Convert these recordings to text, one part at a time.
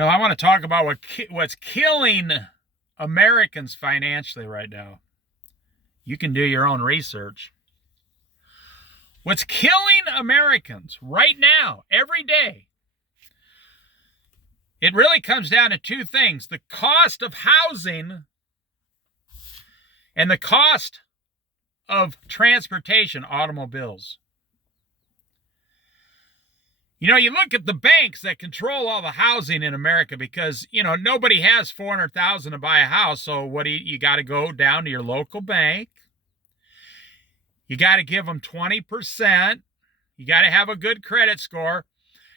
I want to talk about what's killing Americans financially right now. You can do your own research. What's killing Americans right now, every day, it really comes down to two things: the cost of housing and the cost of transportation, automobiles. You look at the banks that control all the housing in America because, nobody has $400,000 to buy a house. So what you got to go down to your local bank. You got to give them 20%. You got to have a good credit score.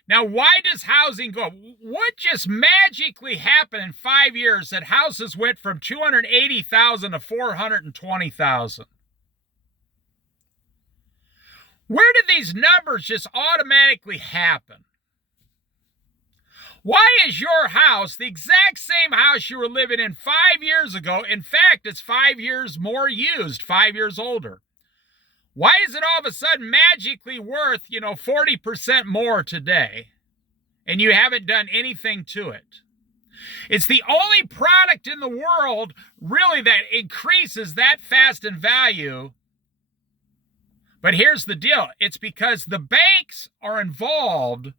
Now, why does housing go up? What just magically happened in 5 years that houses went from 280,000 to 420,000? Where did these numbers just automatically happen? Why is your house the exact same house you were living in 5 years ago? In fact, it's 5 years more used, 5 years older. Why is it all of a sudden magically worth, 40% more today, and you haven't done anything to it? It's the only product in the world, really, that increases that fast in value. But here's the deal. It's because the banks are involved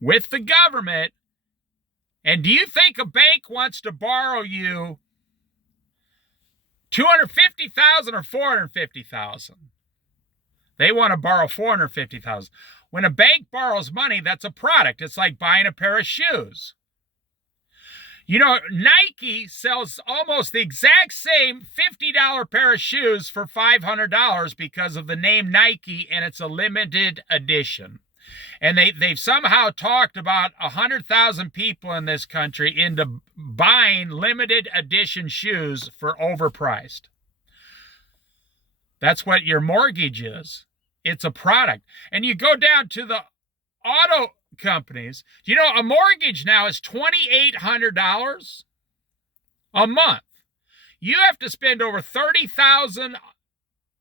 with the government. And do you think a bank wants to borrow you $250,000 or $450,000? They want to borrow $450,000. When a bank borrows money, that's a product. It's like buying a pair of shoes. Nike sells almost the exact same $50 pair of shoes for $500 because of the name Nike, and it's a limited edition. And they've somehow talked about 100,000 people in this country into buying limited edition shoes for overpriced. That's what your mortgage is. It's a product. And you go down to the auto companies. A mortgage now is $2,800 a month. You have to spend over $30,000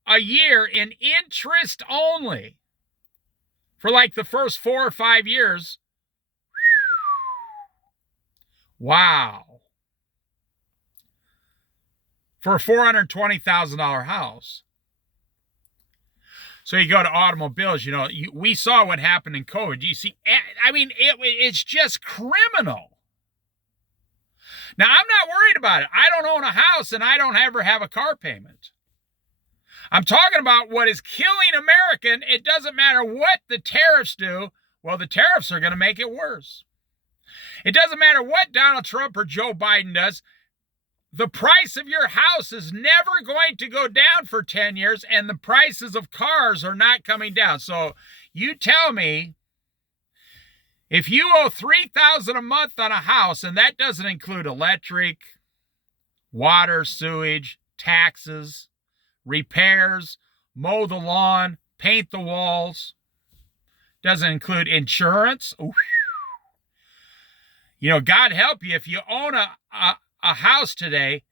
a year in interest only for like the first 4 or 5 years. Wow. For a $420,000 house. So you go to automobiles, we saw what happened in COVID. You see, it's just criminal. Now, I'm not worried about it. I don't own a house and I don't ever have a car payment. I'm talking about what is killing America, and it doesn't matter what the tariffs do. Well, the tariffs are going to make it worse. It doesn't matter what Donald Trump or Joe Biden does. The price of your house is never going to go down for 10 years, and the prices of cars are not coming down. So you tell me, if you owe $3,000 a month on a house, and that doesn't include electric, water, sewage, taxes, repairs, mow the lawn, paint the walls, doesn't include insurance. Ooh. God help you if you own a house today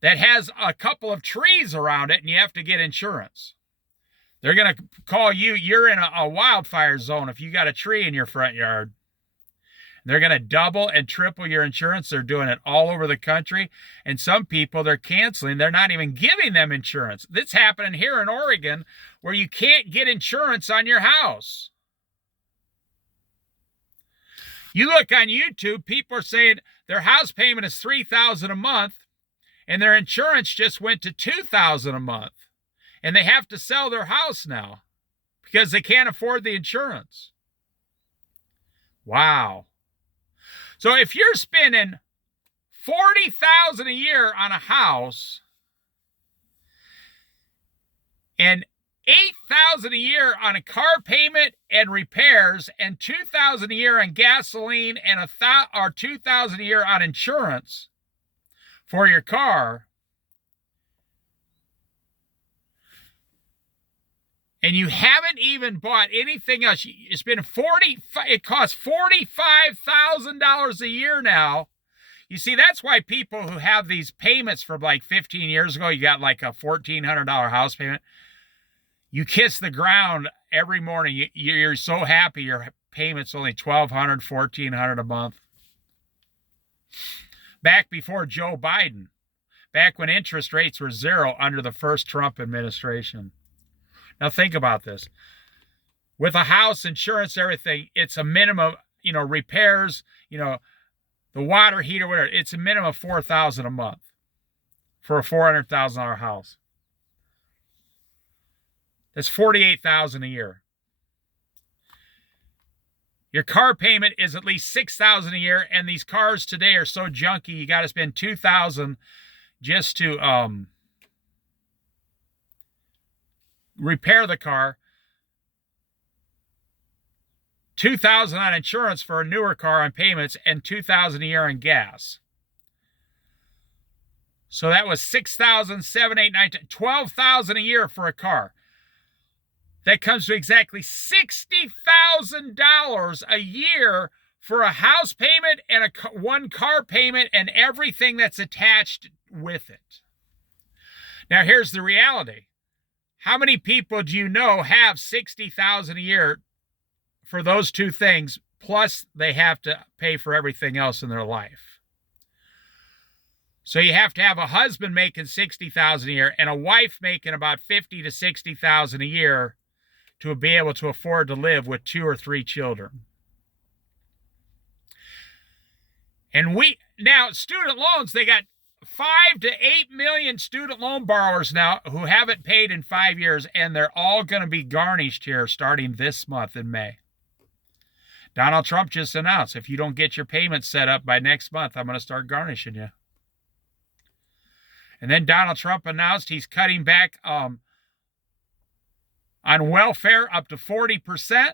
that has a couple of trees around it and you have to get insurance. They're going to call you're in a wildfire zone if you got a tree in your front yard. They're going to double and triple your insurance. They're doing it all over the country. And some people they're canceling. They're not even giving them insurance. This happening here in Oregon where you can't get insurance on your house. You look on YouTube, people are saying their house payment is $3,000 a month and their insurance just went to $2,000 a month. And they have to sell their house now because they can't afford the insurance. Wow. So if you're spending $40,000 a year on a house and $8,000 a year on a car payment and repairs, and $2,000 a year on gasoline, and $2,000 a year on insurance for your car, and you haven't even bought anything else. It costs $45,000 a year now. You see, that's why people who have these payments from like 15 years ago, you got like a $1,400 house payment. You kiss the ground every morning. You're so happy your payment's only $1,200, $1,400 a month. Back before Joe Biden, back when interest rates were zero under the first Trump administration. Now think about this. With a house, insurance, everything, it's a minimum, repairs, the water heater, whatever, it's a minimum of $4,000 a month for a $400,000 house. That's $48,000 a year. Your car payment is at least $6,000 a year, and these cars today are so junky, you got to spend $2,000 just to repair the car. $2,000 on insurance for a newer car on payments, and $2,000 a year on gas. So that was $6,000, $7,000, $8,000, $9,000, $12,000 a year for a car. That comes to exactly $60,000 a year for a house payment and one car payment and everything that's attached with it. Now, here's the reality. How many people do you know have $60,000 a year for those two things, plus they have to pay for everything else in their life? So you have to have a husband making $60,000 a year and a wife making about $50,000 to $60,000 a year to be able to afford to live with 2 or 3 children. And now student loans, they got 5 to 8 million student loan borrowers now who haven't paid in 5 years, and they're all going to be garnished here starting this month in May. Donald Trump just announced, if you don't get your payments set up by next month, I'm going to start garnishing you. And then Donald Trump announced he's cutting back on welfare up to 40%.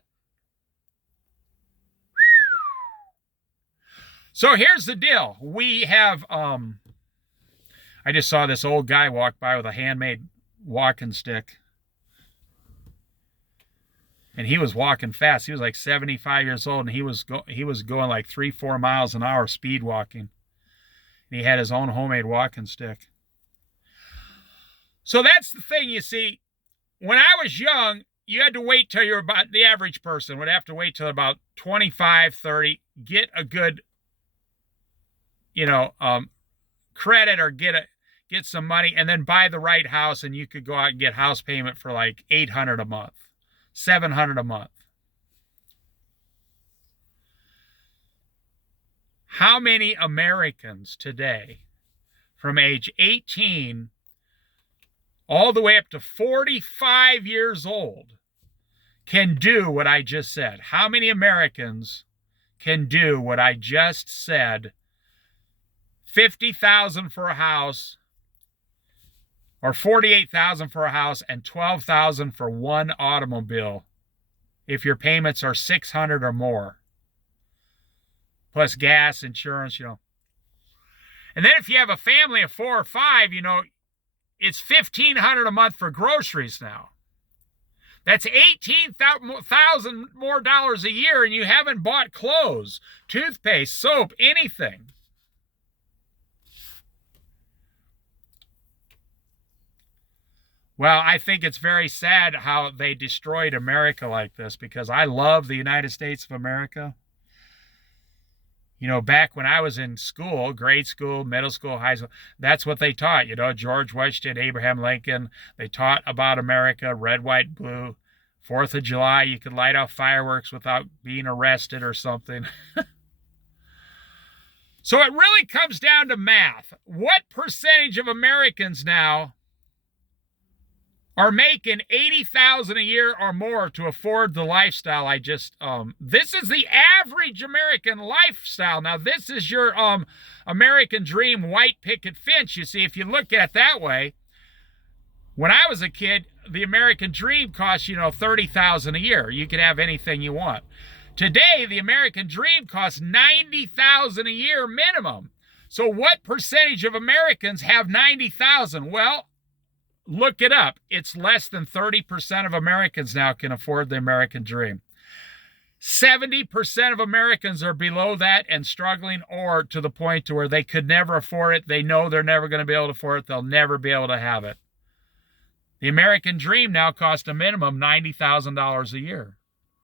So here's the deal. We have, I just saw this old guy walk by with a handmade walking stick. And he was walking fast. He was like 75 years old, and he was going like 3-4 miles an hour speed walking. And he had his own homemade walking stick. So that's the thing, you see. When I was young, you had to wait till you're about, the average person would have to wait till about 25, 30, get a good, credit or get some money, and then buy the right house, and you could go out and get house payment for like $800 a month, $700 a month. How many Americans today from age 18 all the way up to 45 years old can do what I just said? How many Americans can do what I just said? $50,000 for a house, or $48,000 for a house, and $12,000 for one automobile if your payments are $600 or more, plus gas, insurance, And then if you have a family of 4 or 5, it's $1,500 a month for groceries now. That's $18,000 more dollars a year, and you haven't bought clothes, toothpaste, soap, anything. Well, I think it's very sad how they destroyed America like this, because I love the United States of America. Back when I was in school, grade school, middle school, high school, that's what they taught. George Washington, Abraham Lincoln, they taught about America, red, white, blue. 4th of July, you could light off fireworks without being arrested or something. So it really comes down to math. What percentage of Americans now are making $80,000 a year or more to afford the lifestyle I just, this is the average American lifestyle. Now, this is your American dream white picket fence. You see, if you look at it that way, when I was a kid, the American dream cost, $30,000 a year. You could have anything you want. Today, the American dream costs $90,000 a year minimum. So what percentage of Americans have $90,000? Well, look it up. It's less than 30% of Americans now can afford the American dream. 70% of Americans are below that and struggling, or to the point to where they could never afford it. They know they're never going to be able to afford it. They'll never be able to have it. The American dream now costs a minimum $90,000 a year.